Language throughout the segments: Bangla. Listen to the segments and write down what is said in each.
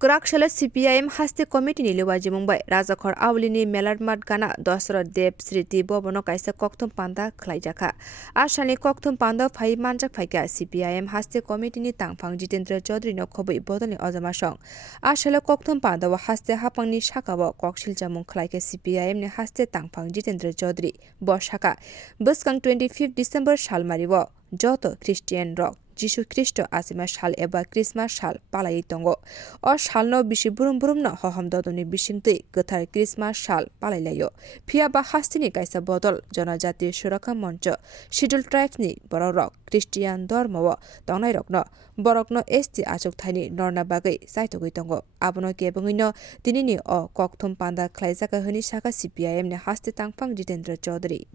Krakshale CPIM haste committee ni lewaji Mumbai Rajakhor Awlini Melarmat Gana Dosra Deb Sriti Bobono kaisa kokthum panda khlaijaka Ashani kokthum panda phai manjak phaika CPIM haste committee ni tangphang Jitendra Chowdhury no khoboi bodoni ojama song Ashale kokthum panda wa haste hapangni shakawo kokshilja mung khlaike CPIM ni haste tangphang Jitendra Chowdhury bo shaka buskang 25 December salmariwo joto Christian rock Jishu Christo asima shal eba Christmas shal palai tongo o shalno bishi burum no hoham dodoni bishingtui gothar Christmas shal palai layo phia ba hastini kaisa bodol Janajati Surakha Manch scheduled tribes ni borok Christian dharma tongnai rokno borokno ST achuk thaini norna bagai saitogoi tongo abono kebungino tinini o kokthum panda khlaijaka hini saka CPIM ne haste tangphang Jitendra Chowdhury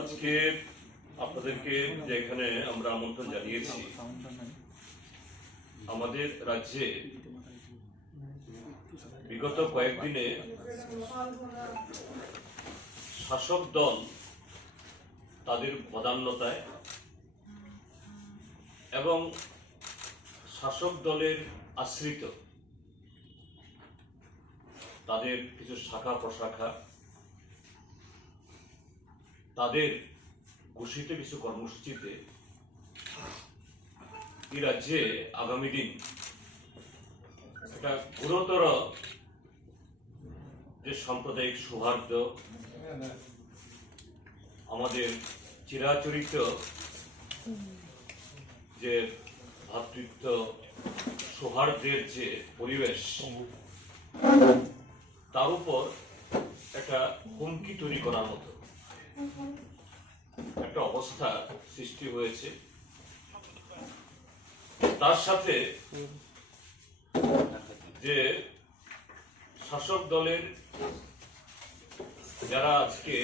আজকে আপনাদেরকে যেখানে আমরা আমন্ত্রণ জানিয়েছি আমাদের রাজ্যে বিগত কয়েকদিনে শাসক দল তাদের বদান্যতায় এবং শাসক দলের আশ্রিত তাদের কিছু শাখা প্রশাখা তাদের ঘোষিত কিছু কর্মসূচিতে এই রাজ্যে আগামী দিন একটা গুরুতর যে সাম্প্রদায়িক সৌহার্দ্য আমাদের চিরাচরিত যে ভ্রাতৃত্ব সৌহার্দ্যের যে পরিবেশ তার উপর একটা হুমকি তৈরি করার মতো একটা অবস্থা সৃষ্টি হয়েছে তার সাথে যে শাসক দলের যারা আজকে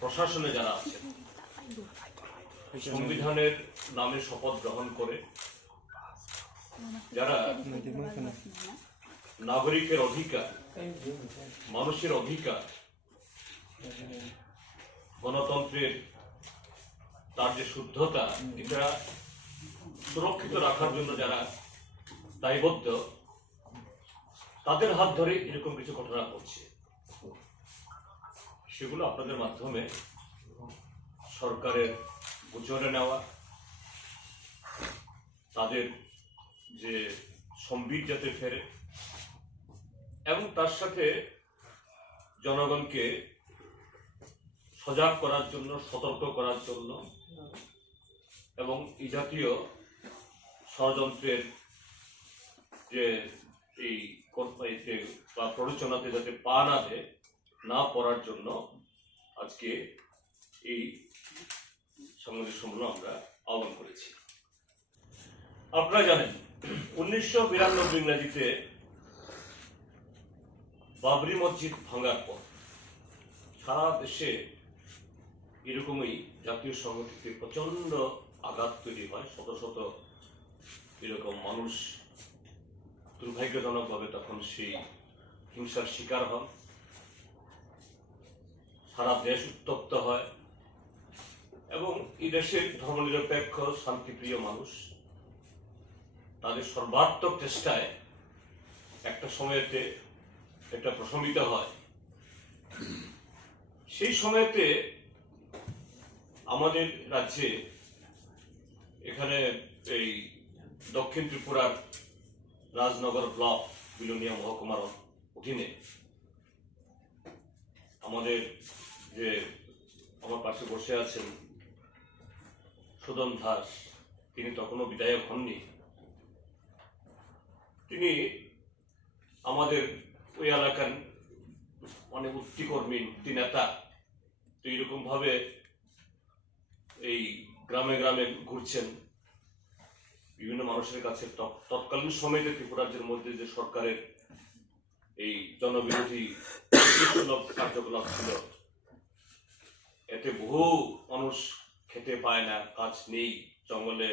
প্রশাসনে যারা আছেন সংবিধানের নামে শপথ গ্রহণ করে যারা নাগরিকের অধিকার মানুষের অধিকার গণতন্ত্রের তার যে শুদ্ধতা এটা সুরক্ষিত রাখার জন্য যারা দায়বদ্ধ তাদের হাত ধরে এরকম কিছু ঘটনা ঘটছে সেগুলো আপনাদের মাধ্যমে সরকারের গোচরে নেওয়া তাদের যে সম্বিত যাতে ফেরে এবং তার সাথে জনগণকে সজাগ করার জন্য সতর্ক করার জন্য এবং এই জাতীয় ষড়যন্ত্রের যে এই বা প্ররোচনাতে যাতে পা না পড়ার জন্য আজকে এই সাংবাদিক সম্মেলন আমরা আহ্বান করেছি। আপনারা জানেন 1992 ইংরেজিতে বাবরি মসজিদ ভাঙার পর সারা দেশে এরকমই জাতীয় সংহতিতে প্রচন্ড আঘাত তৈরি হয় শত শত এরকম মানুষ দুর্ভাগ্যজনকভাবে তখন সেই হিংসার শিকার হন সারা দেশ উত্তপ্ত হয় এবং এই দেশের ধর্মনিরপেক্ষ শান্তিপ্রিয় মানুষ তাদের সর্বাত্মক চেষ্টায় একটা সময়েতে একটা প্রশমিত হয় সেই সময়তে আমাদের রাজ্যে এখানে এই দক্ষিণ ত্রিপুরার রাজনগর ব্লক বিলোনিয়া মহকুমার অধীনে আমাদের যে আমার পাশে বসে আছেন সুদন দাস তিনি তখনও বিধায়ক হননি তিনি আমাদের ওই এলাকার অনেক উত্তিকর্মী নেতা তো এরকম ভাবে এই গ্রামে গ্রামে ঘুরছেন বিভিন্ন মানুষের কাছে তৎকালীন সময়ে ত্রিপুরা রাজ্যের মধ্যে যে সরকারের এই জনবিরোধী কার্যকলাপ ছিল এতে বহু মানুষ খেতে পায় না কাজ নেই জঙ্গলে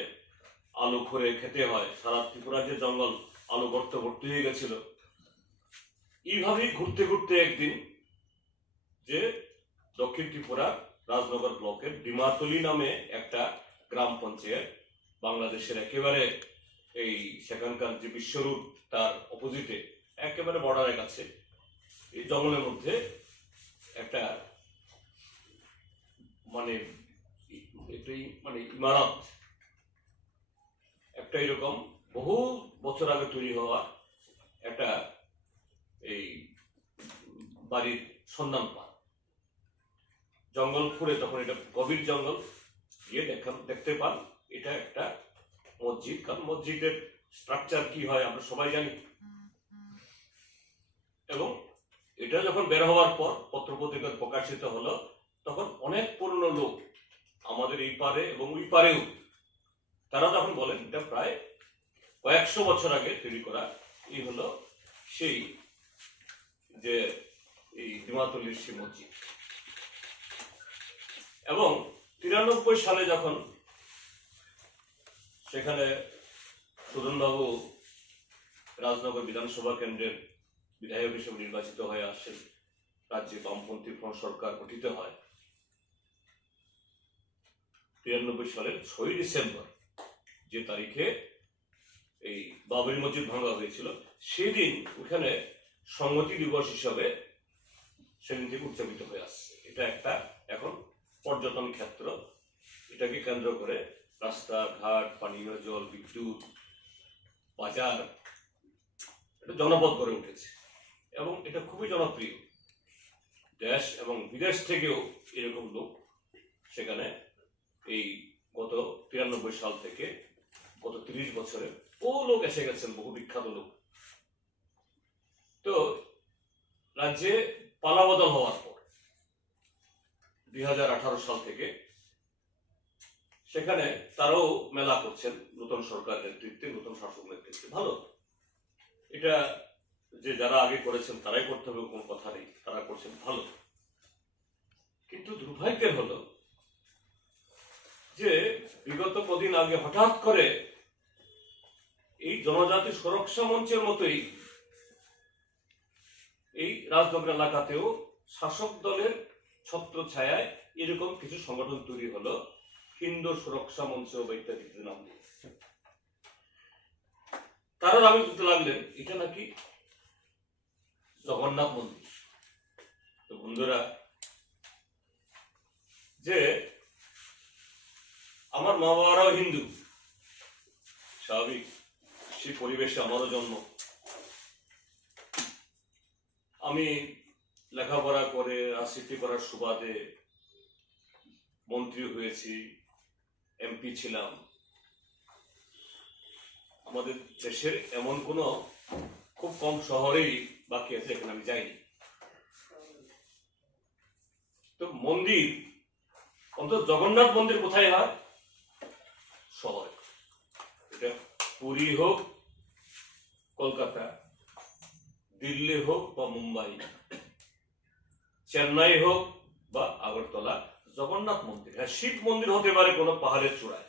আলু খড়ে খেতে হয় সারা ত্রিপুরা যে জঙ্গল আলু গর্ত ভর্তি হয়ে গেছিল এইভাবেই ঘুরতে ঘুরতে একদিন যে দক্ষিণ ত্রিপুরা রাজনগর ব্লকের ডিমাতলি নামে একটা গ্রাম পঞ্চায়েত বাংলাদেশের একেবারে এই সেখানকার যে বিশ্বরূপ তার অপোজিটে একেবারে বর্ডারের কাছে এই জঙ্গলের মধ্যে একটা মানে এটাই মানে ইমারত, একটা এরকম বহু বছর আগে তৈরি হওয়া একটা এই বাড়ির সন্ধান পান। জঙ্গল ফুরে তখন এটা গভীর জঙ্গল গিয়ে দেখতে পান এটা একটা মসজিদ। কারণ মসজিদের স্ট্রাকচার কি হয় আমরা সবাই জানি। এবং এটা যখন বের হওয়ার পর পত্রপত্রিকা প্রকাশিত হলো তখন অনেক পুরনো লোক আমাদের এই পারে এবং ওই পারেও তারা যখন বলেন এটা প্রায় কয়েকশো বছর আগে তৈরি করা। এই হলো সেই যে এই হিমাতলির শিব মসজিদ। এবং 93 সালে যখন সেখানে সুদনবাবু রাজনগর বিধানসভা কেন্দ্রের বিধায়ক হিসেবে নির্বাচিত হয়ে আসেন, রাজ্যে বামপন্থী ফ্রন্ট সরকার গঠিত হয় 93 সালের 6 ডিসেম্বর, যে তারিখে এই বাবরি মসজিদ ভাঙা হয়েছিল, সেদিন ওখানে সংহতি দিবস হিসাবে সেদিন থেকে উদযাপিত হয়ে আসছে। এটা একটা এখন পর্যটন ক্ষেত্র। এটাকে কেন্দ্র করে রাস্তাঘাট, পানীয় জল, বিদ্যুৎ, বাজার, এটা জনপদ গড়ে উঠেছে এবং এটা খুবই জনপ্রিয়। দেশ এবং বিদেশ থেকেও এরকম লোক সেখানে এই গত 93 সাল থেকে গত 30 বছরে বহু লোক এসে গেছেন, বহু বিখ্যাত লোক। তো রাজ্যে পালাবদল হওয়ার পর 2018 সাল থেকে সেখানে তারাও মেলা করছেন নতুন সরকার নেতৃত্বে, নতুন শাসক নেতৃত্বে। ভালো, এটা যে যারা আগে করেছেন তারাই করতে হবে কোনো কথা নেই, তারা করছেন ভালো। কিন্তু দুর্ভাগ্যের হলো যে বিগত কদিন আগে হঠাৎ করে এই জনজাতি সুরক্ষা মঞ্চের মতোই এই রাজনগর এলাকাতেও শাসক দলের ছত্র ছায়ায় এরকম কিছু সংগঠন তৈরি হলো, হিন্দু সুরক্ষা মঞ্চ বা ইত্যাদি নাম দিয়ে। তারা দাবি করতে লাগলেন এটা নাকি জগন্নাথ মন্দির। তো বন্ধুরা, যে আমার মা বাবারাও হিন্দু, স্বাভাবিক, সেই পরিবেশে আমারও জন্ম। আমি লেখাপড়া করে রাজনীতি করার সুবাদে মন্ত্রী হয়েছি, এমপি ছিলাম। আমাদের দেশের এমন কোন খুব কম শহরেই বাকি আছে এখানে আমি যাইনি। তো মন্দির, অন্তত জগন্নাথ মন্দির কোথায় হয়? শহরে। এটা পুরী হোক, কলকাতা, দিল্লি হোক বা মুম্বাই, চেন্নাই হোক বা আগরতলা, জগন্নাথ মন্দির। হ্যাঁ, শিব মন্দির হতে পারে কোনো পাহাড়ের চূড়ায়,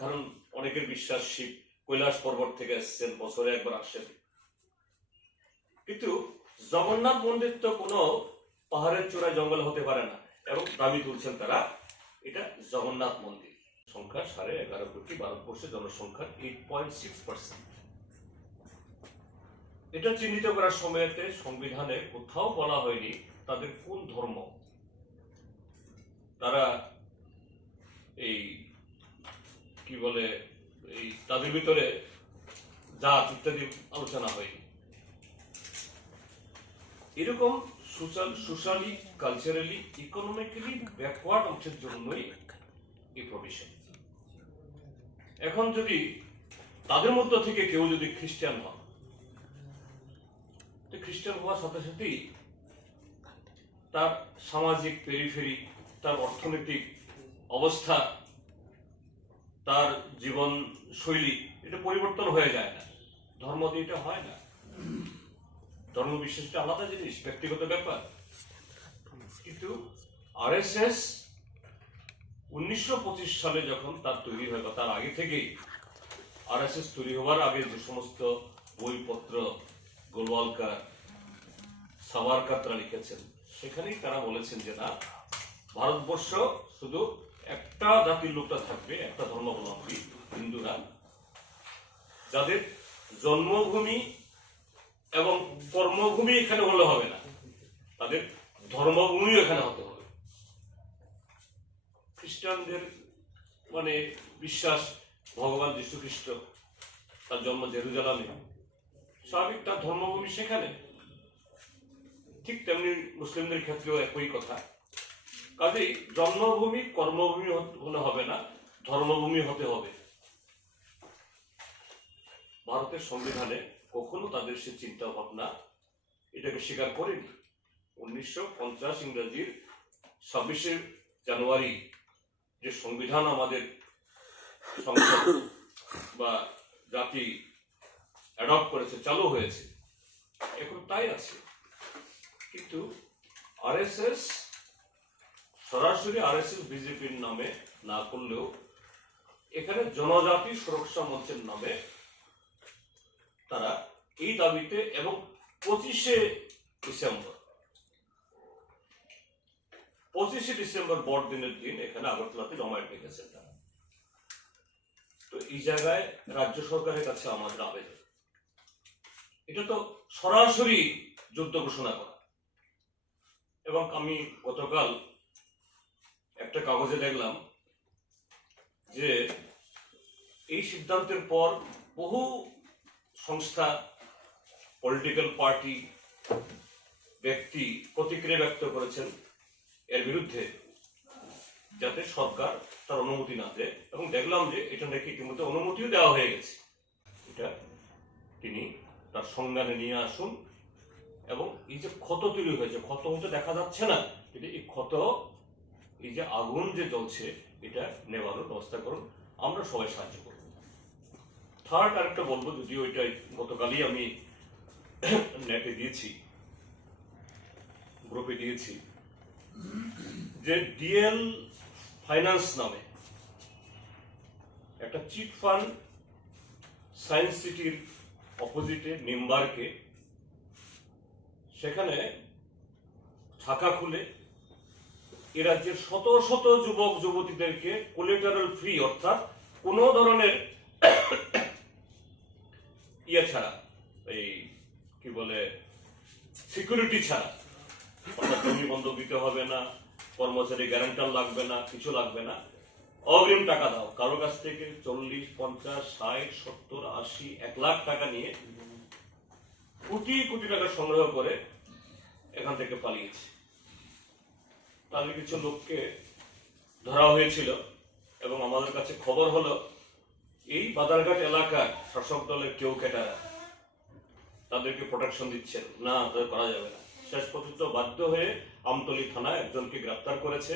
কারণ অনেকের বিশ্বাস শিব কৈলাস পর্বত থেকে এসেছেন, বছরে একবার আসেন। কিন্তু জগন্নাথ মন্দির তো কোনো পাহাড়ের চূড়ায় জঙ্গল হতে পারে না, এবং দাবি তুলছেন তারা এটা জগন্নাথ মন্দির। সংখ্যা 11.5 কোটি, ভারতবর্ষের জনসংখ্যার 8.6%। এটা চিহ্নিত করার সময়তে সংবিধানে কোথাও বলা হয়নি তাদের কোন ধর্ম। তারা এই কি বলে, এই তাদের ভিতরে জাত ইত্যাদি আলোচনা হয়নি। এরকম সোশ্যালি, কালচারালি, ইকোনমিক্যালি ব্যাকওয়ার্ড অংশের জন্যই এই প্রভিশন। এখন যদি তাদের মধ্য থেকে কেউ যদি খ্রিস্টান হয়, খ্রিস্টান হওয়ার সাথে সাথেই তার সামাজিক পেরিফেরি, তার অর্থনৈতিক অবস্থা, তার জীবন শৈলী, এটা পরিবর্তন হয়ে যায় না। ধর্ম দিয়ে এটা হয় না। ধর্ম বিশ্বাসটা আলাদা জিনিস, ব্যক্তিগত ব্যাপার। কিন্তু আরএসএস 1925 সালে যখন তার তৈরি হয়, বা তার আগে থেকেই আরএসএস তৈরি হওয়ার আগে যে সমস্ত বইপত্র গোলওয়ালকার, সাভারকার তারা লিখেছেন, সেখানেই তারা বলেছেন যে না, ভারতবর্ষ শুধু একটা জাতির লোকটা থাকবে, একটা ধর্মাবলম্বী, হিন্দুরা, যাদের জন্মভূমি এবং কর্মভূমি এখানে হলে হবে না, তাদের ধর্মভূমিও এখানে হতে হবে। খ্রিস্টানদের মানে বিশ্বাস ভগবান যীশু খ্রিস্ট, তার জন্ম জেরুজালেমে, স্বাভাবিক তার ধর্মভূমি সেখানে। ঠিক তেমনি মুসলিমদের ক্ষেত্রেও একই কথা। কাজেই জন্মভূমি কর্মভূমি হলে হবে না, ধর্মভূমি হতে হবে। ভারতের সংবিধানে কখনো তাদের সে চিন্তা ভাবনা এটাকে স্বীকার করেনি। 1950 ইংরেজির 26শে জানুয়ারি যে সংবিধান আমাদের সংসদ বা জাতি অ্যাডপ্ট করেছে, চালু হয়েছে, এখন তাই আছে। কিন্তু আরএসএস সরাসরি আরএসএস বিজেপির নামে না করলেও এখানে জনজাতি সুরক্ষা মঞ্চের নামে তারা এই দাবিতে এবং 25শে ডিসেম্বর বড়দিনের দিন এখানে আগরতলাতে জমায়েত রেখেছে তারা। তো এই জায়গায় রাজ্য সরকারের কাছে আমাদের আবেদন, এটা তো সরাসরি যুদ্ধ ঘোষণা করা। এবং আমি গতকাল একটা কাগজে দেখলাম যে এই সিদ্ধান্তের পর বহু সংস্থা, পলিটিক্যাল পার্টি, ব্যক্তি প্রতিক্রিয়া ব্যক্ত করেছেন এর বিরুদ্ধে, যাতে সরকার তার অনুমতি না দেয়। এবং দেখলাম যে এটা নাকি ইতিমধ্যে অনুমতিও দেওয়া হয়ে গেছে। এটা তিনি তার সংজ্ঞানে নিয়ে আসুন এবং এই যে ক্ষত তৈরি হয়েছে, ক্ষত হয়তো দেখা যাচ্ছে না, কিন্তু এই ক্ষত, এই যে আগুন যে জ্বলছে, এটা নেভানোর ব্যবস্থা করুন, আমরা সবাই সাহায্য করব। থার্ড আরেকটা বলবো, যদিও এটা গতকালই আমি নেটে দিয়েছি, গ্রুপে দিয়েছি, যে ডিএল ফাইন্যান্স নামে একটা চিট ফান্ড সায়েন্স সিটির অপোজিটে নিমবার্কে, সেখানে শাখা খুলে এ রাজ্যের শত শত যুবক যুবতীদেরকে কোলেটারাল ফ্রি, অর্থাৎ কোন ধরনের ইয়ে ছাড়া, এই কি বলে সিকিউরিটি ছাড়া, অর্থাৎ জমি বন্ধক দিতে হবে না, কর্মচারী গ্যারান্টার লাগবে না, কিছু লাগবে না, অগ্রিম টাকা দাও, কারো কাছ থেকে 40, 50, 60, 70, 80, 1 লাখ টাকা নিয়ে কোটি কোটি টাকা সংগ্রহ করে এখান থেকে পালিয়েছে। তাদের কিছু লোককে ধরা হয়েছিল এবং আমাদের কাছে খবর হলো এই বাদারঘাট এলাকার শাসক দলের কেউ কেটারা তাদেরকে প্রোটেকশন দিচ্ছেন না, তাদের করা যাবে না। শেষ পর্যন্ত বাধ্য হয়ে আমতলী থানায় একজনকে গ্রেপ্তার করেছে,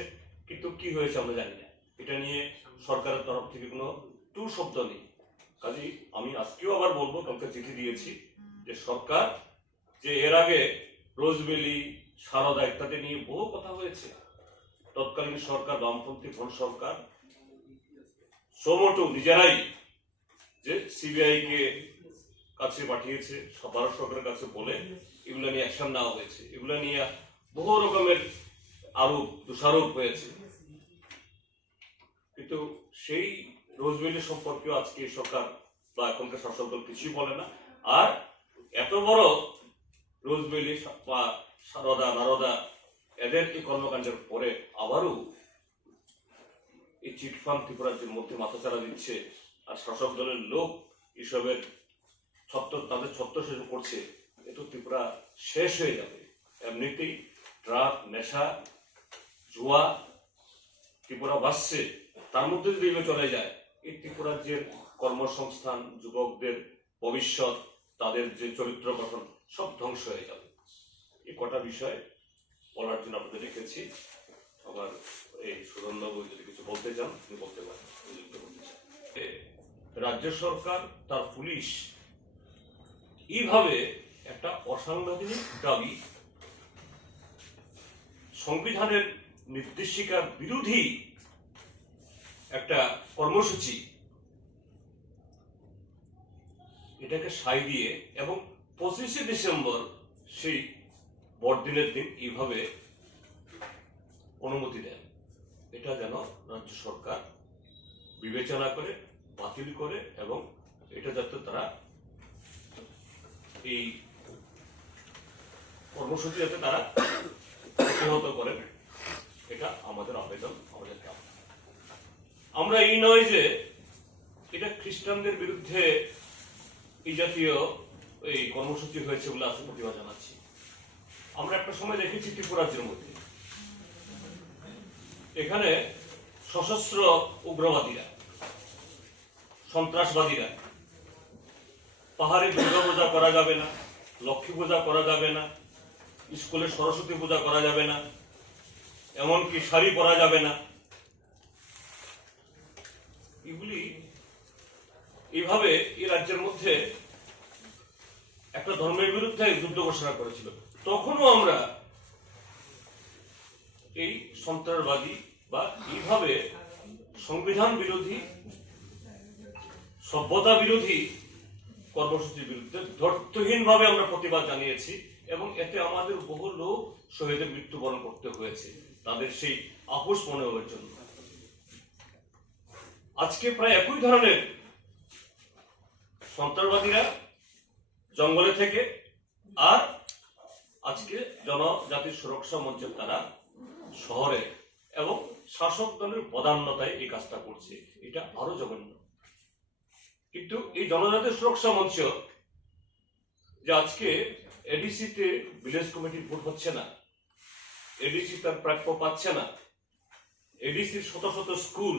কিন্তু কি হয়েছে আমরা জানি না। এটা নিয়ে সরকারের তরফ থেকে কোনো টু শব্দ নেই। কাজেই আমি আজকেও আবার বলবো, কালকে চিঠি দিয়েছি, যে সরকার যে এর আগে রোজবেলি, সারদা ইত্যাদি নিয়ে বহু কথা হয়েছে, তৎকালীন সরকার, বামপন্থী ফ্রন্ট সরকার সোমোটো নিজেরাই যে সিবিআই কে কাছে পাঠিয়েছে, ভারত সরকারের কাছে বলে এগুলো নিয়ে অ্যাকশন নেওয়া হয়েছে, এগুলো নিয়ে বহু রকমের আরোপ দোষারোপ হয়েছে। কিন্তু সেই রোজবেলি সম্পর্কেও আজকে সরকার বা এখনকার শাসক দল কিছুই বলে না। আর এত বড় রোজবেলি বা সারদা নারদা এদের এই কর্মকাণ্ডের পরে আবারও এই চিটফান্ড ত্রিপুরার মধ্যে মাথাচাড়া দিচ্ছে, আর শাসক দলের লোক এসবের তাদের ছত্রশাসন করছে, এতো ত্রিপুরা শেষ হয়ে যাবে। এমনিতেই ড্রাগ, নেশা, জুয়া ত্রিপুরা বাড়ছে, তার মধ্যে যদি এগুলো চলে যায়, এই ত্রিপুরার যে কর্মসংস্থান, যুবকদের ভবিষ্যৎ, তাদের যে চরিত্র গঠন, সব ধ্বংস হয়ে যাবে। এই কটা বিষয় বলার জন্য আপনাদের রেখেছি। আবার এই সুরনবাবু যদি কিছু বলতে চান তিনি বলতে পারেন। রাজ্য সরকার, তার পুলিশ এইভাবে একটা অসাংবিধানিক দাবি, সংবিধানের নির্দেশিকার বিরোধী একটা কর্মসূচি, এটাকে সায় দিয়ে এবং 25শে ডিসেম্বর সেই বড়দিনের দিন এইভাবে অনুমতি দেন, এটা যেন রাজ্য সরকার বিবেচনা করে, বাতিল করে এবং এটা যাতে তারা এই কর্মসূচি যাতে তারা প্রতিহত করেন, এটা আমাদের আবেদন, আমাদের দাবি। আমরা এই নয় যে এটা খ্রিস্টানদের বিরুদ্ধে এই জাতীয় এই কর্মসূচি হয়েছে বলে আজকে প্রতিবাদ জানাচ্ছি। আমরা একটা সময় দেখেছি ত্রিপুরা রাজ্যের মধ্যে এখানে সশস্ত্র উগ্রবাদীরা, সন্ত্রাসবাদীরা পাহাড়ে দুর্গা পূজা করা যাবে না, লক্ষ্মী পূজা করা যাবে না, স্কুলে সরস্বতী পূজা করা যাবে না, এমনকি শাড়ি পরা যাবে না, এগুলি এইভাবে এই রাজ্যের মধ্যে একটা ধর্মের বিরুদ্ধে যুদ্ধ ঘোষণা করেছিল। তখনও আমরা এই সন্ত্রাসবাদী বা এইভাবে সংবিধান বিরোধী, সভ্যতা বিরোধী কর্মসূচির বিরুদ্ধে ধৈর্যহীন ভাবে আমরা প্রতিবাদ জানিয়েছি এবং এতে আমাদের বহু লোক শহীদের মৃত্যুবরণ করতে হয়েছে তাদের সেই আপোষ মনোভাবের জন্য। আজকে প্রায় একই ধরনের সন্ত্রাসবাদীরা জঙ্গলে থেকে আর আজকে জনজাতির সুরক্ষা মঞ্চের তারা শহরে এবং শাসক দলের বদান্যতায় এই কাজটা করছে, এটা আরো জঘন্য। কিন্তু এই জনজাতির সুরক্ষা মঞ্চ যে আজকে এডিসি তে ভিলেজ কমিটির ভোট হচ্ছে না, এডিসি তার প্রাপ্য পাচ্ছে না, এডিসির শত শত স্কুল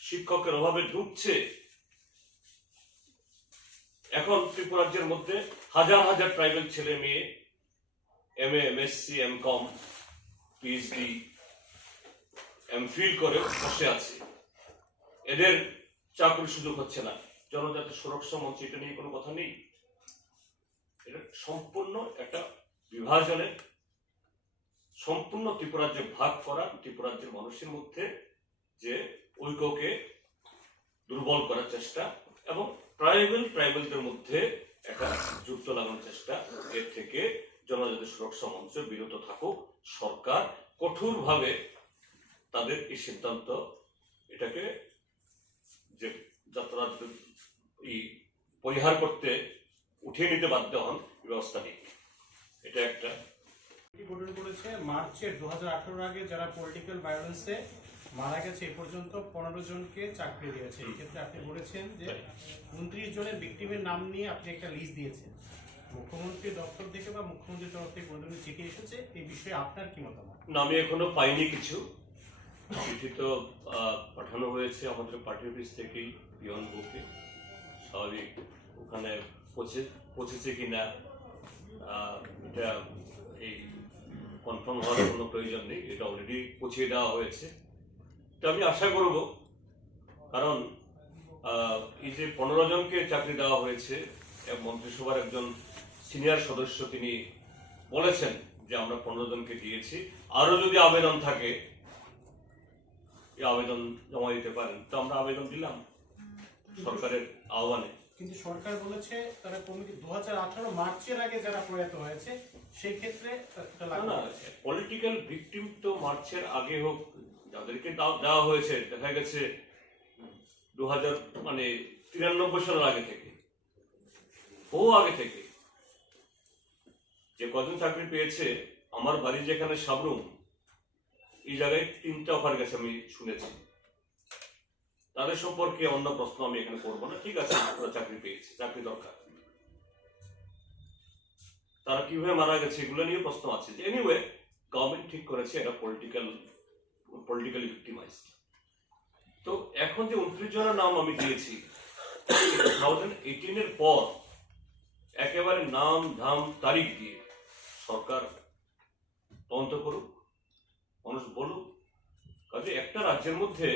শিক্ষকের অভাবে ডুবছে, এখন ত্রিপুরা রাজ্যের মধ্যে হাজার হাজার ট্রাইবেল ছেলে মেয়ে MA, MSc, MCom, PhD, MPhil করে বসে আছে, এদের চাকরির সুযোগ হচ্ছে না। জনজাতির সুরক্ষা মঞ্চ এটা নিয়ে কোনো কথা নেই। এটা সম্পূর্ণ একটা বিভাজনের, সম্পূর্ণ ত্রিপুরা রাজ্যে ভাগ করা, ত্রিপুরা রাজ্যের মানুষের মধ্যে যে ঐক্যকে দুর্বল করার চেষ্টা এবং ট্রাইবেলদের মধ্যে একটা যুক্ত লাগানোর চেষ্টা। এর থেকে জনজাতি সুরক্ষা মঞ্চ বিরত থাকুক, সরকার কঠোরভাবে তাদের এই সিদ্ধান্ত এটাকে যে যাত্রা পরিহার করতে উঠিয়ে নিতে বাধ্য হন, ব্যবস্থা নিক। এটা একটা গঠন করেছে মার্চের 2018 আগে যারা পলিটিক্যাল ভায়োলেন্সে মারা গেছে এ পর্যন্ত 15 জনকে চাকরি দিয়েছে। এক্ষেত্রে আপনি বলেছেন যে 29 জনের ভিকটিমের নাম নিয়ে আপনি একটা লিস্ট দিয়েছেন। মুখ্যমন্ত্রী দপ্তর থেকে বা মুখ্যমন্ত্রীর তরফ থেকে কোনো ধরনের চিঠি এসেছে এই বিষয়ে আপনার কি মতামত? না, আমি এখনো পাইনি কিছু চিঠি। তো পাঠানো হয়েছে আমাদের পার্টি অফিস থেকেই পিয়ন বুকে, স্বাভাবিক ওখানে পৌঁছেছে কিনা এটা এই কনফার্ম হওয়ার কোনো প্রয়োজন নেই, এটা অলরেডি পৌঁছে দেওয়া হয়েছে। তো আমি আশা করব, কারণ এই যে 15 জনকে চাকরি দেওয়া হয়েছে, মন্ত্রিসভার একজন সিনিয়র সদস্য তিনি বলেছেন যে আমরা 15 জনকে দিয়েছি, আরো যদি আবেদন থাকে এই আবেদন জমা দিতে পারেন। তো আমরা আবেদন দিলাম সরকারের আহ্বানে। কিন্তু সরকার বলেছে তারা কমিটি 2018 মার্চের আগে যারা প্রয়াত হয়েছে সেই ক্ষেত্রে পলিটিক্যাল ভিকটিম তো মার্চের আগে হোক, যাদেরকে দেওয়া হয়েছে দেখা গেছে 2093 সালের আগে থেকে, বহু আগে থেকে। যে কজন চাকরি পেয়েছে, আমার বাড়ি যেখানে সাবরুম, এই জায়গায় 3টা অফার গেছে আমি শুনেছি। তাদের সম্পর্কে অন্য প্রশ্ন আমি এখানে করবো না, ঠিক আছে, ওরা চাকরি পেয়েছে, চাকরি দরকার, তারা কিভাবে মারা গেছে এগুলো নিয়ে প্রশ্ন আছে। যে এনিওয়ে গভর্নমেন্ট ঠিক করেছে এটা পলিটিক্যালি ভিক্টিমাইজড। তো এখন যে 29 জনের নাম আমি দিয়েছি 2018 এর পর একেবারে নাম ধাম তারিখ দিয়ে সরকার তদন্ত করুক, মানুষ বলুক। কাজে একটা রাজ্যের মধ্যে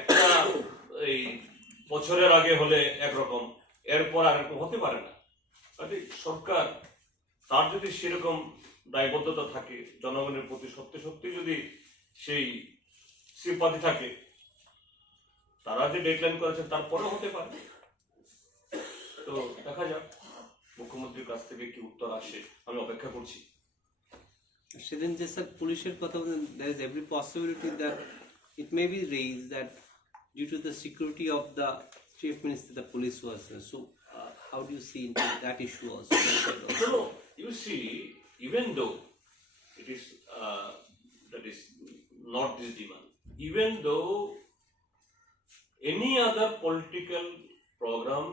একটা এই বছরের আগে হলে একরকম, এরপর আর এরকম হতে পারে না। কাজে সরকার তার যদি সেরকম দায়বদ্ধতা থাকে জনগণের প্রতি, সত্যি সত্যি যদি সেই সিম্পাথি থাকে, তারা যে ডেডলাইন করেছে তারপরেও হতে পারে। তো দেখা যাক মুখ্যমন্ত্রীর কাছ থেকে কি উত্তর আসে, আমি অপেক্ষা করছি। সেদিন যে স্যার পুলিশের কথা বলেন, there is every possibility that it may be raised that due to the security of the Chief Minister, the police was. How do you see into that issue also? No, you see, even though it is that is not this demand, even though any other political program,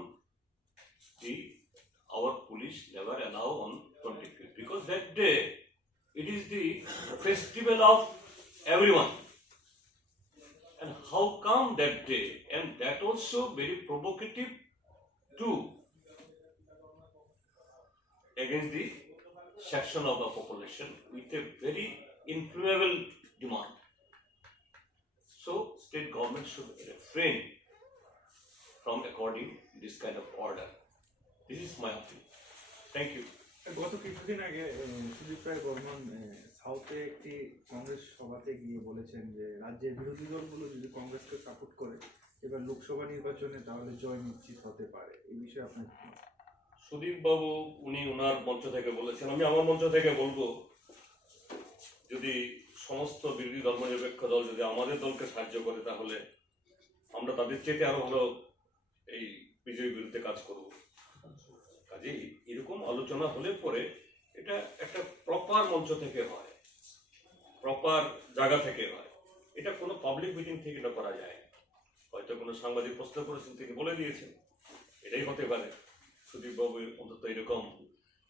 our police never allow on 25th, because that day it is the festival of everyone. And how come that day? And that also very provocative too against the section of the population with a very influential demand. So state government should refrain from according this kind of order. This is my opinion. Thank you. গত কিছুদিন আগে সুদীপ রায় বর্মন সাউথে একটি কংগ্রেস সভাতে গিয়ে বলেছেন যে রাজ্যের বিরোধী দলগুলো যদি কংগ্রেসকে সাপোর্ট করে এবার লোকসভা নির্বাচনে তাহলে জয় নিশ্চিত হতে পারে। এই বিষয়ে আপনার সুদীপ বাবু উনি ওনার মঞ্চ থেকে বলেছেন, আমি আমার মঞ্চ থেকে বলবো, যদি সমস্ত বিরোধী ধর্মনিরপেক্ষ দল যদি আমাদের দলকে সাহায্য করে তাহলে আমরা তাদের চেয়ে আরো ভালো এই বিজয়ীর বিরুদ্ধে কাজ করব। কাজেই এরকম আলোচনা হলে পরে এটা একটা প্রপার মঞ্চ থেকে হয়, প্রপার জায়গা থেকে হয়, এটা কোনো পাবলিক মিটিং থেকে এটা করা যায়। হয়তো কোনো সাংবাদিক প্রশ্ন করেছেন, তিনি বলে দিয়েছেন, এটাই হতে পারে। সুদীপ বাবু অন্তত এরকম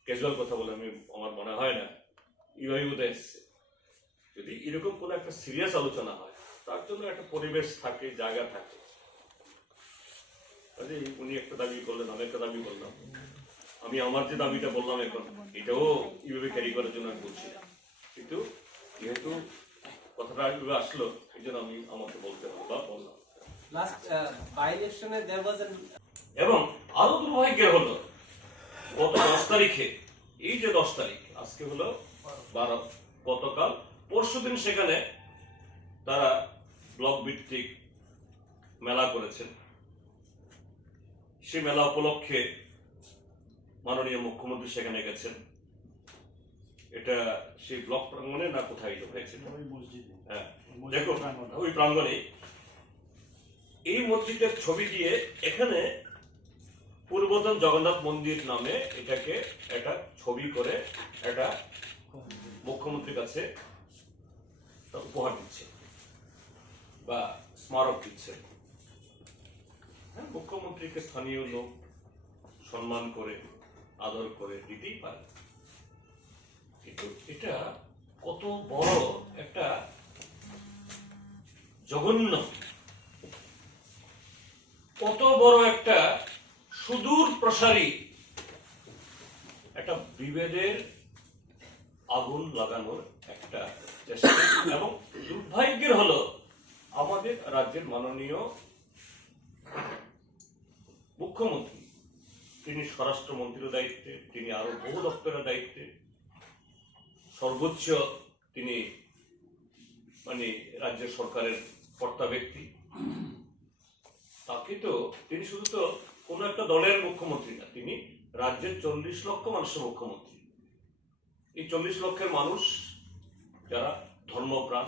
ক্যাজুয়াল কথা বলে আমার মনে হয় না এইভাবে বোধ এসছে। যদি এরকম কোনো একটা সিরিয়াস আলোচনা হয় তার জন্য একটা পরিবেশ থাকে, জায়গা থাকে। কাজে উনি একটা দাবি করলেন, আমি একটা দাবি করলাম, আমি আমার যে দাবিটা বললাম এখন এটাও এইভাবে ক্যারি করার জন্য আমি বলছি না, কিন্তু যেহেতু কথাটা এইভাবে আসলো এই জন্য আমি আমাকে বলতে হলো বা বললাম। এবং আরো দুর্ভাগ্যের হলো গত 10 তারিখে, এই যে 10 তারিখ, আজকে হলো 12, গতকাল পরশুদিন সেখানে তারা ব্লক ভিত্তিক মেলা করেছেন। সেই মেলা উপলক্ষে মাননীয় মুখ্যমন্ত্রী সেখানে গেছেন। এটা সেই ব্লক প্রাঙ্গণে না কোথায় হয়েছে? হ্যাঁ, দেখুন ওই প্রাঙ্গণে এই মসজিদের ছবি দিয়ে এখানে পূর্বতন জগন্নাথ মন্দির নামে এটাকে একটা ছবি করে একটা মুখ্যমন্ত্রীর কাছে উপহার দিচ্ছে বা স্মারক দিচ্ছে। হ্যাঁ, মুখ্যমন্ত্রীকে স্থানীয় লোক সম্মান করে আদর করে দিতেই পারে, কিন্তু এটা কত বড় একটা জঘন্য, কত বড় একটা সুদূর প্রসারী একটা বিভেদের আগুন লাগানোর একটা চেষ্টা। এবং দুর্ভাগ্যের হলো আমাদের রাজ্যের মাননীয় মুখ্যমন্ত্রী, তিনি স্বরাষ্ট্রমন্ত্রীর দায়িত্বে, তিনি আরো বহু দপ্তরের দায়িত্বে, সর্বোচ্চ তিনি মানে রাজ্য সরকারের কর্তা ব্যক্তি। তাকে তো তিনি শুধু তো কোন একটা দলের মুখ্যমন্ত্রী না, তিনি রাজ্যের 40 লক্ষ মানুষের মুখ্যমন্ত্রী। এই 40 লক্ষের মানুষ যারা ধর্মপ্রাণ,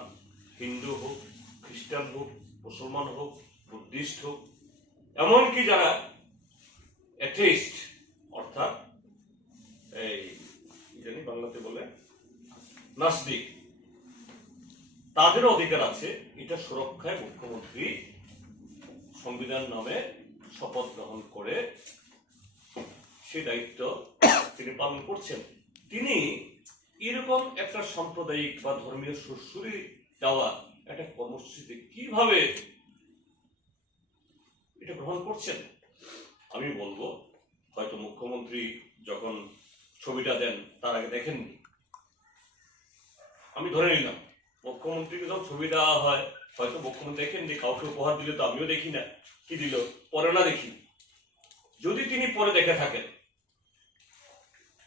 হিন্দু হোক, খ্রিস্টান হোক, মুসলমান হোক, বুদ্ধিস্ট হোক, এমনকি যারা অ্যাথেইস্ট অর্থাৎ এই জানি বাংলাতে বলে নাস্তিক, তাদের অধিকার আছে এটা সুরক্ষায় মুখ্যমন্ত্রী সংবিধান নামে শপথ গ্রহণ করে সেই দায়িত্ব তিনি পালন করছেন। তিনি এরকম একটা সাম্প্রদায়িক বা ধর্মীয় সুরসুরি দেওয়া একটা কর্মসূচিতে কিভাবে এটা গ্রহণ করছেন? আমি বলবো হয়তো মুখ্যমন্ত্রী যখন ছবিটা দেন তার আগে দেখেননি। আমি ধরে নিলাম মুখ্যমন্ত্রীকে যখন ছবি দেওয়া হয় হয়তো মুখ্যমন্ত্রী দেখেননি, কাউকে উপহার দিলে তো আমিও দেখি না কি দিল, পরে না দেখি। যদি তিনি পরে দেখে থাকেন,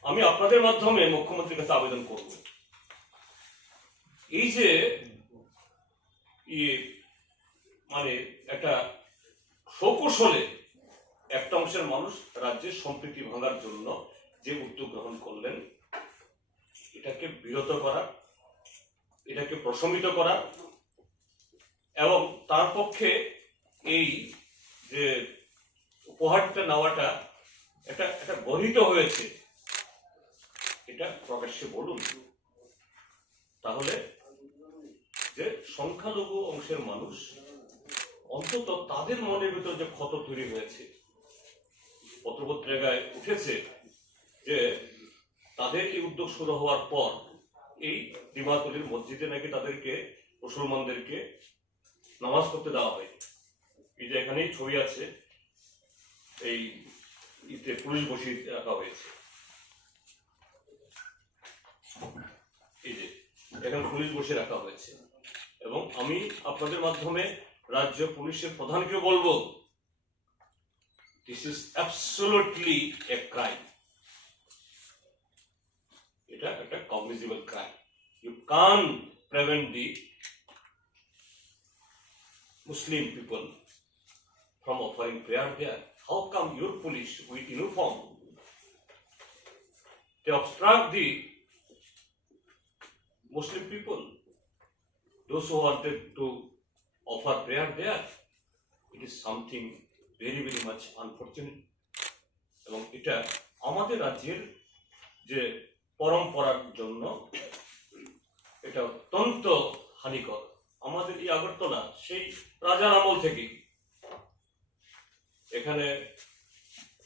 আমি আপনাদের মাধ্যমে মুখ্যমন্ত্রীর কাছে আবেদন করব, এই যে মানে একটা সকুশলে একটা অংশের মানুষ রাজ্যের সম্প্রীতি ভাঙার জন্য যে উদ্যোগ গ্রহণ করলেন, এটাকে বিরত করা, এটাকে প্রশমিত করা এবং তার পক্ষে এই যে উপহারটা নেওয়াটা এটা এটা গঠিত হয়েছে, এটা প্রকাশ্যে বলুন। তাহলে যে সংখ্যালঘু অংশের মানুষ অন্তত তাদের মনের ভিতর যে ক্ষত তৈরি হয়েছে, পত্রপত্রিকায় উঠেছে যে তাদের এই উদ্যোগ শুরু হওয়ার পর এই ডিমাতুলির মসজিদে নাকি তাদেরকে, মুসলমানদেরকে নামাজ পড়তে দেওয়া হয়। এই যে এখানেই ছবি আছে, এই ইতে পুলিশ বসিয়ে রাখা হয়েছে, এই যে এখানে পুলিশ বসিয়ে রাখা হয়েছে। এবং আমি আপনাদের মাধ্যমে রাজ্য পুলিশের প্রধানকে বলবো, this is absolutely a crime. এটা একটা cognizable crime. You can prevent the Muslim people from offering prayer there. How come your police with uniform, they obstruct the Muslim people, those who wanted to offer prayer there? It is something very very much unfortunate. এবং এটা আমাদের রাজ্যের যে পরম্পরার জন্য এটা অত্যন্ত হানিকর। আমাদের এই আগরতলা সেই রাজার আমল থেকে এখানে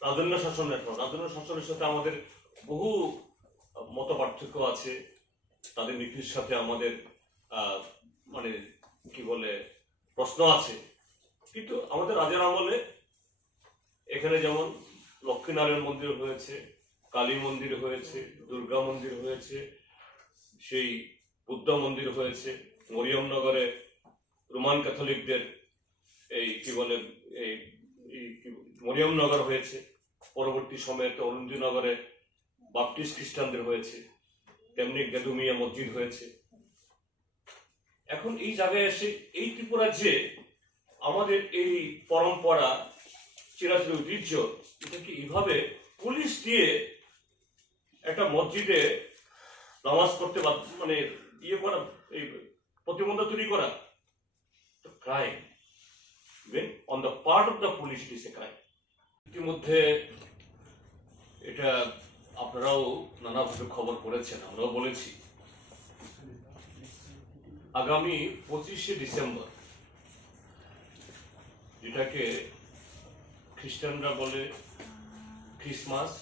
রাজন্য শাসনের সাথে আমাদের বহু মত পার্থক্য আছে, তাদের নীতির সাথে আমাদের মানে কি বলে প্রশ্ন আছে। কিন্তু আমাদের রাজার আমলে এখানে যেমন লক্ষ্মীনারায়ণ মন্দির হয়েছে, কালী মন্দির হয়েছে, দুর্গা মন্দির হয়েছে, সেই বুদ্ধ মন্দির হয়েছে, মরিয়মনগরে রোমান ক্যাথলিকদের এই কি বলে এই মরিয়মনগর হয়েছে, পরবর্তী সময়ে অরুন্ধীনগরে বাপটিস্ট খ্রিস্টানদের হয়েছে, তেমনি গেদুমিয়া মসজিদ হয়েছে। এখন এই জায়গায় এসে এই ত্রিপুরা যে আমাদের এই পরম্পরা চিরাচরিত ঐতিহ্য, এটাকে এইভাবে পুলিশ দিয়ে একটা মসজিদে নামাজ পড়তে মানে ইয়ে করা, এই প্রতিবন্ধক তৈরি করা, crime. Even on the part of the police it is a crime. ইতিমধ্যে এটা আপনারাও নানাভাবে খবর করেছেন, আমরাও বলেছি, আগামী 25শে ডিসেম্বর, যেটাকে খ্রিস্টানরা বলে ক্রিসমাস,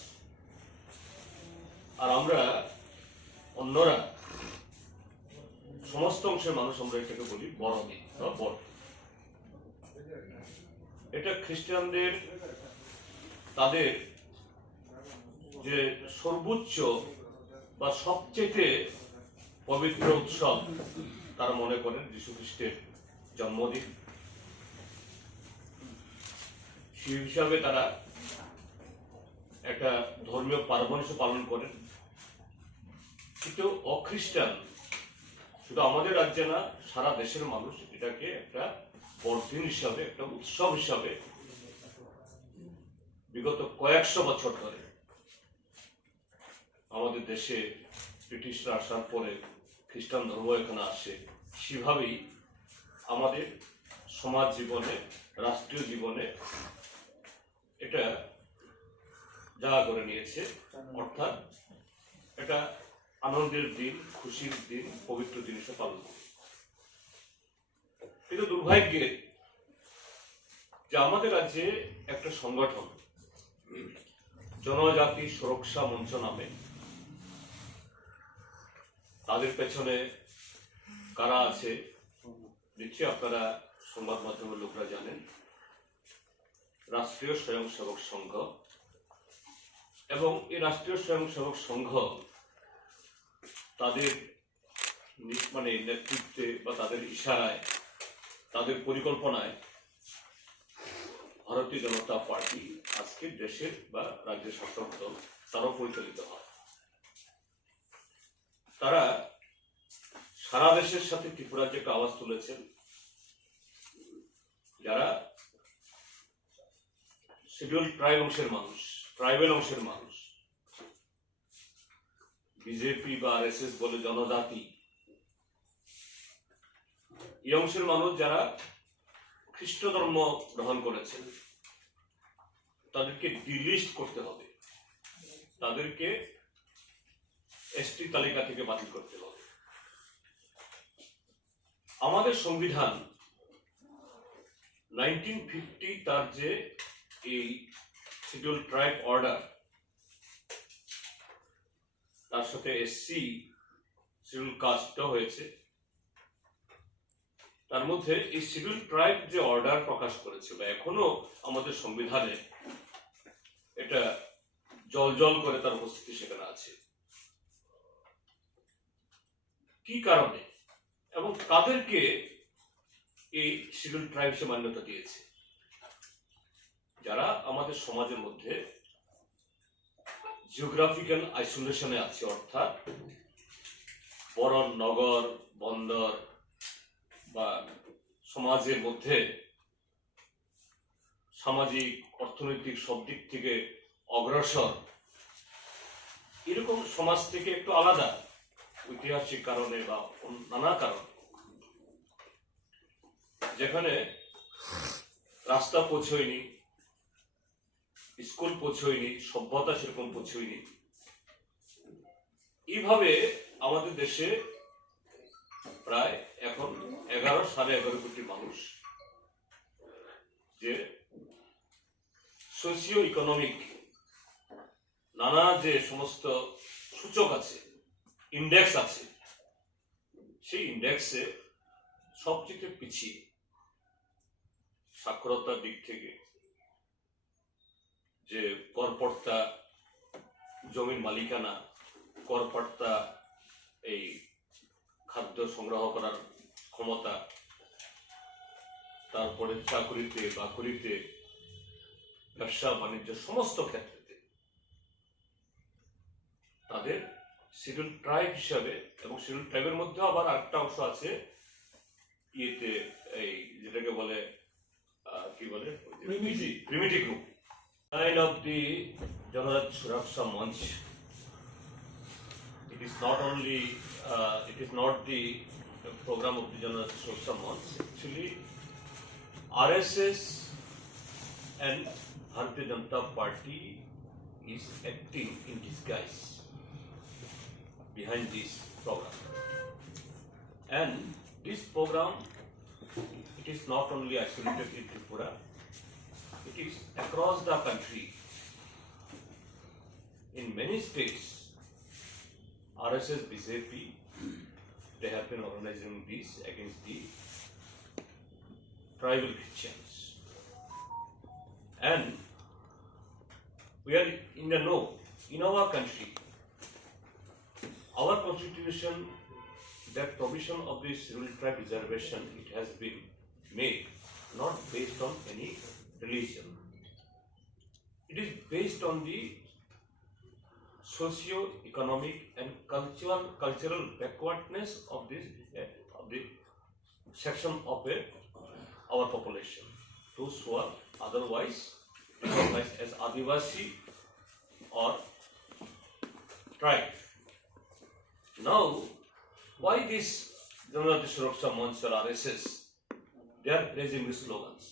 আর আমরা অন্যরা সমস্ত অংশের মানুষ আমরা এটাকে বলি বড়দিন বা বড়। এটা খ্রিস্টানদের তাদের যে সর্বোচ্চ বা সবচেয়ে পবিত্র উৎসব তারা মনে করেন যীশু খ্রিস্টের জন্মদিন। সেই হিসাবে তারা একটা ধর্মীয় পার্বণ হিসেবে পালন করেন। কিন্তু অখ্রিস্টান শুধু আমাদের রাজ্যে না, সারা দেশের মানুষ এটাকে একটা বড়দিন হিসাবে, একটা উৎসব হিসাবে বিগত কয়েকশো বছর ধরে আমাদের দেশে ব্রিটিশরা আসার পরে খ্রিস্টান ধর্ম এখানে আসে, সেভাবেই আমাদের সমাজ জীবনে, রাষ্ট্রীয় জীবনে এটা জায়গা করে নিয়েছে। অর্থাৎ এটা আনন্দের দিন, খুশির দিন, পবিত্র দিন হিসেবে পালন করি। কিন্তু দুর্ভাগ্যের যে আমাদের রাজ্যে একটা সংগঠন জনজাতি সুরক্ষা মঞ্চ নামে, তাদের পেছনে কারা আছে নিশ্চয়ই আপনারা সংবাদ মাধ্যমের লোকরা জানেন। রাষ্ট্রীয় স্বয়ংসেবক সংঘ, এবং এই রাষ্ট্রীয় স্বয়ংসেবক সংঘ তাদের মানে নেতৃত্বে বা তাদের ইশারায়, তাদের পরিকল্পনায় ভারতীয় জনতা পার্টি আজকে দেশের বা রাজ্যের শাসক দল তারাও পরিচালিত হয়। তারা সারা দেশের সাথে ত্রিপুরার যে একটা আওয়াজ তুলেছেন, যারা শিডিউল ট্রাইব অংশের মানুষ, ট্রাইবেল অংশের মানুষ, বিজেপি বা আরএসএস বলে জনজাতি, এই অংশের মানুষ যারা খ্রিস্ট ধর্ম গ্রহণ করেছেন, তাদেরকে ডিলিস্ট করতে হবে, তাদেরকে এসটি তালিকা থেকে বাতিল করতে হবে। আমাদের সংবিধান 1950 তার যে এই শিডিউল ট্রাইব অর্ডার, তার সাথে এসসি শিডিউল কাস্টও হয়েছে, তার মধ্যে এই শিডিউল ট্রাইব যে অর্ডার প্রকাশ করেছিল এখনো আমাদের সংবিধানে এটা জল করে তার উপস্থিতি সেখানে আছে। কি কারণে এবং কাদেরকে এই শিডিউল ট্রাইব হিসেবে মান্যতা দিয়েছে? যারা আমাদের সমাজের মধ্যে জিওগ্রাফিক্যাল আইসোলেশনে আছে, অর্থাৎ বড় নগর বন্দর বা সমাজের মধ্যে সামাজিক অর্থনৈতিক সব দিক থেকে অগ্রসর, এরকম সমাজ থেকে একটু আলাদা ঐতিহাসিক কারণে বা নানা কারণ, যেখানে রাস্তা পৌঁছয়নি, স্কুল পৌঁছয়নি, সভ্যতা সেরকম পৌঁছয়নি। এইভাবে আমাদের দেশে প্রায় এখন 11.5 কোটি মানুষ যে সোশিও ইকোনমিক নানা যে সমস্ত সূচক আছে, ইন্ডেক্স আছে, সেই ইন্ডেক্সে সবচেয়ে পিছিয়ে, সাক্ষরতার দিক থেকে, যে করপর্তা জমির মালিকানা, করপর্তা এই খাদ্য সংগ্রহ করার ক্ষমতা, তারপরে চাকরিতে বাকরিতে, ব্যবসা বাণিজ্য সমস্ত ক্ষেত্রে তাদের শিডিউল ট্রাইব হিসাবে, এবং শিডিউল ট্রাইবের মধ্যে আবার আরেকটা অংশ আছে ইয়েতে, এই যেটাকে বলে কি বলে primitive group. Kind of the Janajati Surakha Manch. It is not the program of the Janajati Surakha Manch. Actually, RSS and Bharatiya Janata Party is acting in disguise behind this program. And this program, it is not only isolated in Tripura, it is across the country. In many states, RSS, BJP, they have been organizing this against the tribal Christians. And we are in the know. In our country, our constitution, that provision of this scheduled tribe reservation, it has been made not based on any religion. It is based on the socio-economic and cultural backwardness of the section of our population. Those who are otherwise recognized as Adivasi or tribe. Now, why this Janajati Surakha Manch or RSS? They are raising these slogans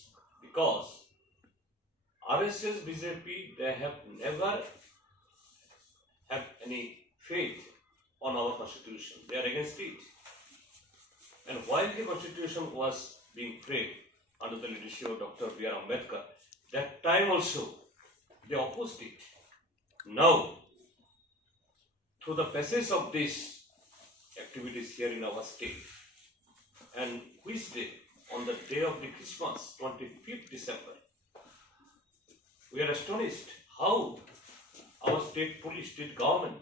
because RSS, BJP, they have never have any faith on our constitution. They are against it. And while the constitution was being framed under the leadership of Dr. B.R. Ambedkar, that time also they opposed it. Now, through the passage of these activities here in our state, and which day? On the day of the Christmas, 25th December, we are astonished how our state police, state government,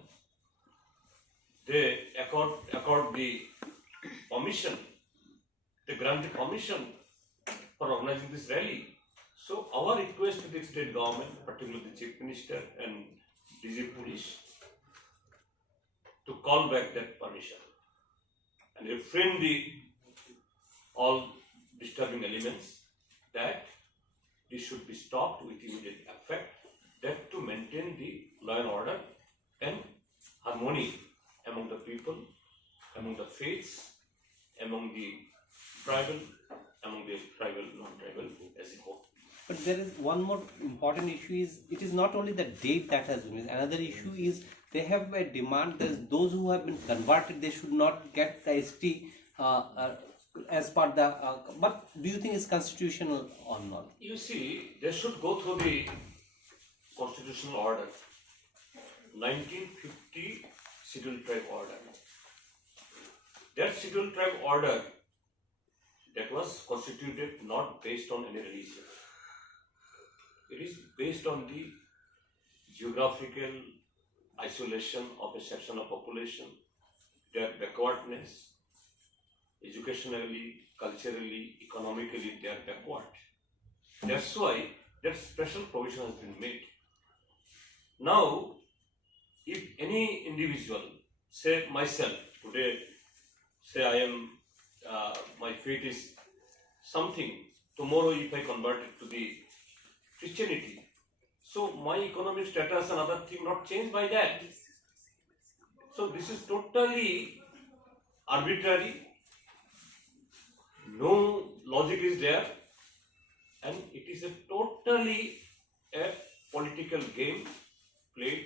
they accord the permission, they grant the permission for organizing this rally. So our request to the state government, particularly the Chief Minister and DG Police, to call back that permission and refrain the all disturbing elements, that this should be stopped with immediate effect, that to maintain the law and order and harmony among the people, among the faiths, among the tribal, non-tribal as a whole. But there is one one more important issue is it is not only the date that has been missed. Another issue is they have a demand that those who have been converted, they should not get the ST as per the. But do you think it's constitutional or not? You see, they should go through the constitutional order, 1950 Scheduled Tribe Order. That Scheduled Tribe Order, that was constituted not based on any religion. It is based on the geographical isolation of a section of population, their backwardness, educationally, culturally, economically, they are backward. That's why that special provision has been made. Now, if any individual, say myself, today, say I am, my faith is something, tomorrow if I convert it to the Christianity, so my economic status and other thing not changed by that. So this is totally arbitrary, no logic is there, and it is a totally a political game played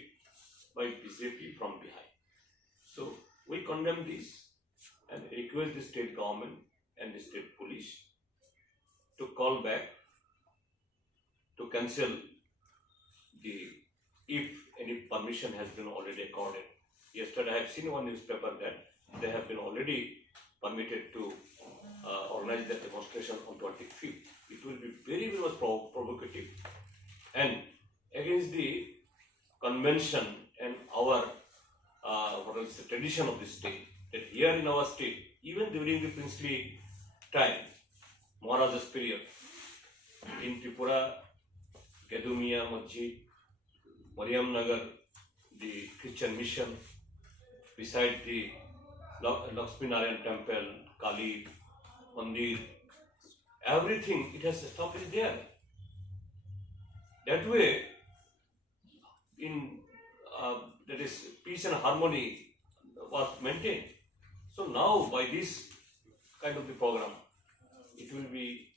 by BJP from behind. So we condemn this and request the state government and the state police to call back, to cancel if any permission has been already accorded. Yesterday I have seen one newspaper that they have been already permitted to organize the demonstration on 25th. It will be very, very much provocative and against the convention and our the tradition of the state. That here in our state, even during the princely time, Maharaja's period, in Tripura, Gadumia Masjid, Mariam Nagar, the Christian mission, beside the Lakshmi Narayan temple, Kali, Mandir, everything it has established there. That way, in that is peace and harmony was maintained. So now by this kind of the program, it will be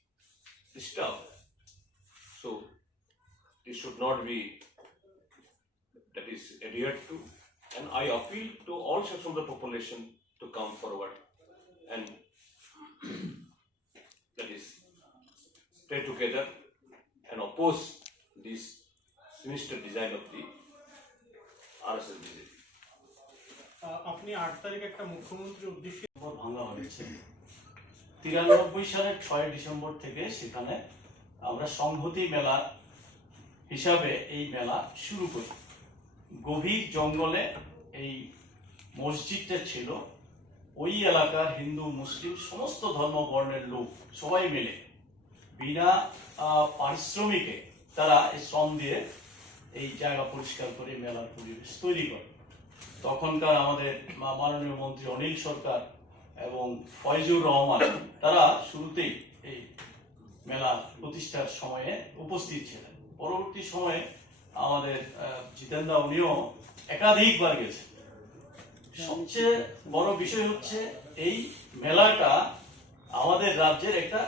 disturbed. So this should not be, that is adhered to, and I appeal to all sections of the population to come forward and that is stay together and oppose this sinister design of the RSS BJP. আপনি 8 তারিখে একটা মুখ্যমন্ত্রীর উদ্দেশ্যে ভাঙা হয়েছে 93 সালের 6 ডিসেম্বর থেকে সেখানে আমরা সংহতি মেলা হিসাবে এই মেলা শুরু করি। গভীর জঙ্গলে এই মসজিদটা ছিল, ওই এলাকার হিন্দু মুসলিম সমস্ত ধর্ম বর্ণের লোক সবাই মিলে বিনা পারিশ্রমিকে তারা এই শ্রম দিয়ে এই জায়গা পরিষ্কার করে মেলার পরিবেশ তৈরি করে। তখনকার আমাদের মাননীয় মন্ত্রী অনিল সরকার এবং ফয়জুর রহমান তারা শুরুতেই এই মেলা প্রতিষ্ঠার সময়ে উপস্থিত ছিলেন। পরবর্তী সময়ে আমাদের জিতেন্দ্র উনিও একাধিকবার গেছেন। সবচেয়ে বড় বিষয় হচ্ছে এই মেলাটা আমাদের রাজ্যের একটা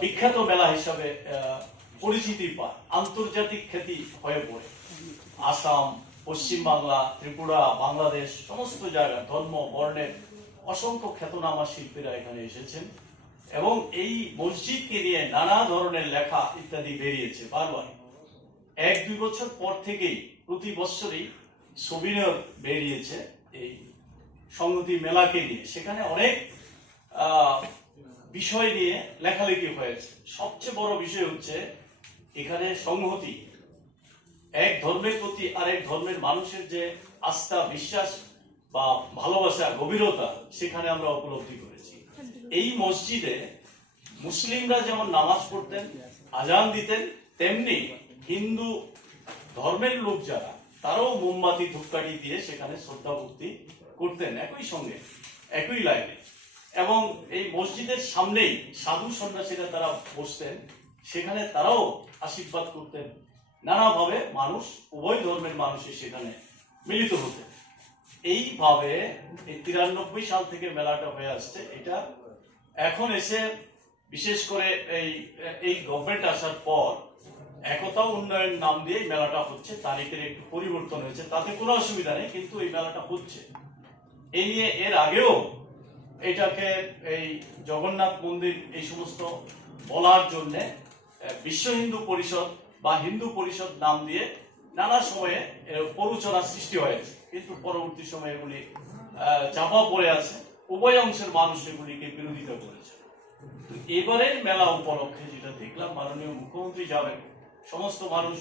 বিখ্যাত মেলা হিসাবে পরিচিতি পায়, আন্তর্জাতিক খ্যাতি হয়ে পড়ে। আসাম, পশ্চিম বাংলা, ত্রিপুরা, বাংলাদেশ সমস্ত জায়গায় ধর্ম বর্ণের অসংখ্য খ্যাতনামা শিল্পীরা এখানে এসেছেন এবং এই মসজিদকে নিয়ে নানা ধরনের লেখা ইত্যাদি বেরিয়েছে বারবার। 1-2 বছর পর থেকেই প্রতি বছরই সবিনয় বেরিয়েছে এই সংহতি মেলাকে নিয়ে। সেখানে অনেক বিষয় নিয়ে লেখালেখি হয়েছে। সবচেয়ে বড় বিষয় হচ্ছে এখানে সংহতি, এক ধর্মের প্রতি আরেক ধর্মের মানুষের যে আস্থা, বিশ্বাস বা ভালোবাসা, গভীরতা সেখানে আমরা উপলব্ধি করেছি। এই মসজিদে মুসলিমরা যেমন নামাজ পড়তেন, আজান দিতেন, তেমনি হিন্দু ধর্মের লোক যারা তারাও মোমবাতি ধূপকাঠি দিয়ে সেখানে শ্রদ্ধা ভক্তি করতেন একই সঙ্গে, একই লাইনে। এবং এই মসজিদের সামনেই সাধু সন্ন্যাসীরা তারা বসতেন, সেখানে তারাও আশীর্বাদ করতেন। নানাভাবে মানুষ, উভয় ধর্মের মানুষই সেখানে মিলিত হতেন। এইভাবে এই 93 সাল থেকে মেলাটা হয়ে আসছে। এটা এখন এসে বিশেষ করে এই গভর্নমেন্ট আসার পর একতা উন্নয়ন নাম দিয়ে এই মেলাটা হচ্ছে, তারিখের একটু পরিবর্তন হয়েছে, তাতে কোনো অসুবিধা নেই, কিন্তু এই মেলাটা হচ্ছে। এই নিয়ে এর আগেও এটাকে এই জগন্নাথ মন্দির এই সমস্ত বলার জন্য বিশ্ব হিন্দু পরিষদ বা হিন্দু পরিষদ নাম দিয়ে নানা সময়ে প্ররোচনা সৃষ্টি হয়েছে, কিন্তু পরবর্তী সময়ে এগুলি চাপা পড়ে আছে, উভয় অংশের মানুষ এগুলিকে বিরোধিতা করেছে। তো এবারের মেলা উপলক্ষে যেটা দেখলাম, মাননীয় মুখ্যমন্ত্রী যাবেন, সমস্ত মানুষ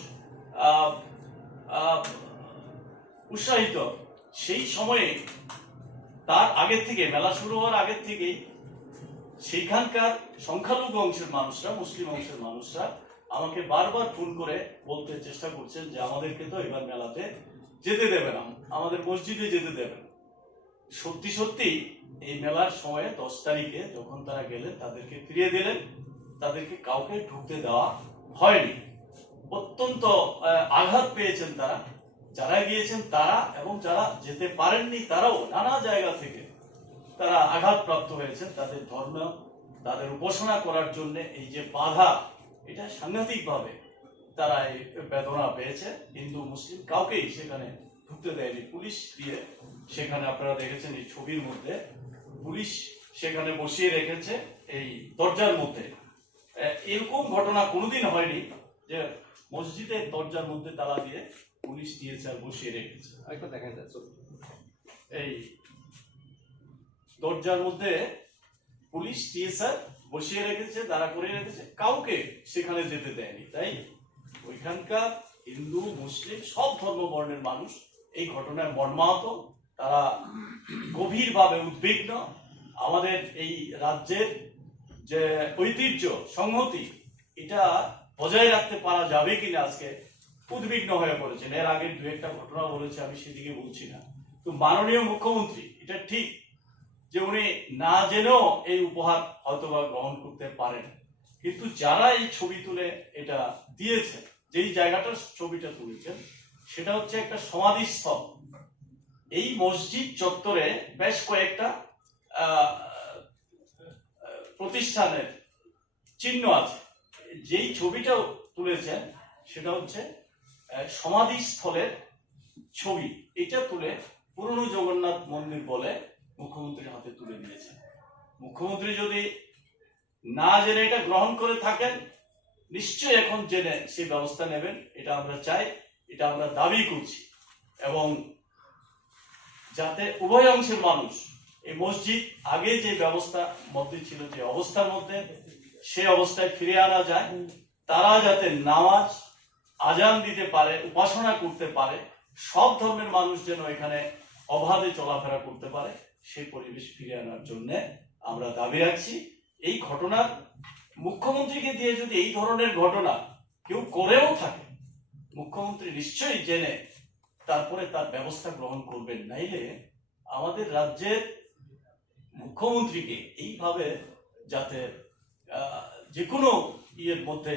উৎসাহিত। সেই সময়ে তার আগের থেকে, মেলা শুরু হওয়ার আগের থেকেই সেখানকার সংখ্যালঘু অংশের মানুষরা, মুসলিম অংশের মানুষরা আমাকে বারবার ফোন করে বলতে চেষ্টা করছেন যে আমাদেরকে তো এবার মেলাতে যেতে দেবে না, আমাদের মসজিদে যেতে দেবে না। সত্যি সত্যি এই মেলার সময়ে 10 তারিখে যখন তারা গেলেন, তাদেরকে ফিরিয়ে দিলেন, তাদেরকে কাউকে ঢুকতে দেওয়া হয়নি। অত্যন্ত আঘাত পেয়েছেন তারা, যারা গিয়েছেন তারা, এবং যারা যেতে পারেননি তারাও নানা জায়গা থেকে তারা আঘাতপ্রাপ্ত হয়েছেন। তাদের ধর্ম, তাদের উপাসনা করার জন্য এই যে বাধা, এটা সাংঘাতিক ভাবে তারা এই বেদনা পেয়েছে। হিন্দু মুসলিম কাউকেই সেখানে ঢুকতে দেয়নি, পুলিশ দিয়ে সেখানে, আপনারা দেখেছেন এই ছবির মধ্যে, পুলিশ সেখানে বসিয়ে রেখেছে এই দরজার মধ্যে। এরকম ঘটনা কোনোদিন হয়নি যে মসজিদের দরজার মধ্যে তালা দিয়ে পুলিশ দিয়েছে আর বসিয়ে রেখেছে। এই দরজার মধ্যে পুলিশ টিএসআর বসিয়ে রেখেছে, দাঁড়া করে রেখেছে, কাউকে সেখানে যেতে দেয়নি। তাই ওইখানকার হিন্দু মুসলিম সব ধর্ম বর্ণের মানুষ এই ঘটনায় মর্মাহত, তারা গভীরভাবে উদ্বিগ্ন। আমাদের এই রাজ্যের যে ঐতিহ্য, সংহতি, এটা বজায় রাখতে পারা যাবে কিনা আজকে উদ্বিগ্ন হয়ে পড়েছেন। এর আগের দু একটা ঘটনা বলেছে, আমি সেদিকে বলছি না। তো মাননীয় মুখ্যমন্ত্রী এটা ঠিক যে উনি না জেনেও এই উপহার হয়তোবা গ্রহণ করতে পারেন, কিন্তু যারা এই ছবি তুলে এটা দিয়েছেন, যেই জায়গাটার ছবিটা তুলেছেন, সেটা হচ্ছে একটা সমাধিস্থল। এই মসজিদ চত্বরে বেশ কয়েকটা প্রতিষ্ঠানের চিহ্ন আছে। যেই ছবিটা তুলেছেন সেটা হচ্ছে সমাধিস্থলের ছবি। এটা তুলে পুরনো জগন্নাথ মন্দির বলে মুখ্যমন্ত্রীর হাতে তুলে দিয়েছেন। মুখ্যমন্ত্রী যদি না জেনে এটা গ্রহণ করে থাকেন, নিশ্চয়ই এখন জেনে সেই ব্যবস্থা নেবেন। এটা আমরা চাই, এটা আমরা দাবি করছি, এবং যাতে উভয় অংশের মানুষ এই মসজিদ আগে যে ব্যবস্থা মধ্যে ছিল, যে অবস্থার মধ্যে, সেই অবস্থায় ফিরে আনা যায়। তারা যাতে নামাজ আজান দিতে পারে, উপাসনা করতে পারে, সব ধর্মের মানুষ যেন এখানে অবাধে চলাফেরা করতে পারে, সেই পরিবেশ ফিরে আনার জন্য আমরা দাবি রাখছি। এই ঘটনার মুখ্যমন্ত্রীকে দিয়ে যদি এই ধরনের ঘটনা কেউ করেও থাকে, মুখ্যমন্ত্রী নিশ্চয়ই জেনে তারপরে তার ব্যবস্থা গ্রহণ করবেন। নাইলে আমাদের রাজ্যের মুখ্যমন্ত্রীকে এইভাবে যাতে যে কোনো ইয়ের মধ্যে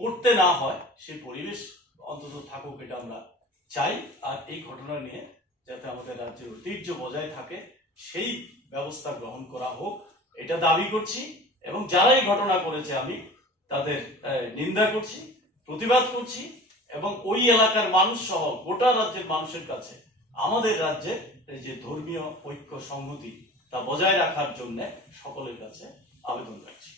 পড়তে না হয়, সেই পরিবেশ অন্তত থাকুক, এটা আমরা চাই। আর এই ঘটনা নিয়ে যাতে আমাদের রাজ্যের ঐতিহ্য বজায় থাকে, সেই ব্যবস্থা গ্রহণ করা হোক, এটা দাবি করছি। এবং যারা এই ঘটনা করেছে, আমি তাদের নিন্দা করছি, প্রতিবাদ করছি, এবং ওই এলাকার মানুষ সহ গোটা রাজ্যের মানুষের কাছে আমাদের রাজ্যের যে ধর্মীয় ঐক্য সংহতি তা বজায় রাখার জন্য সকলের কাছে আবেদন রাখছি।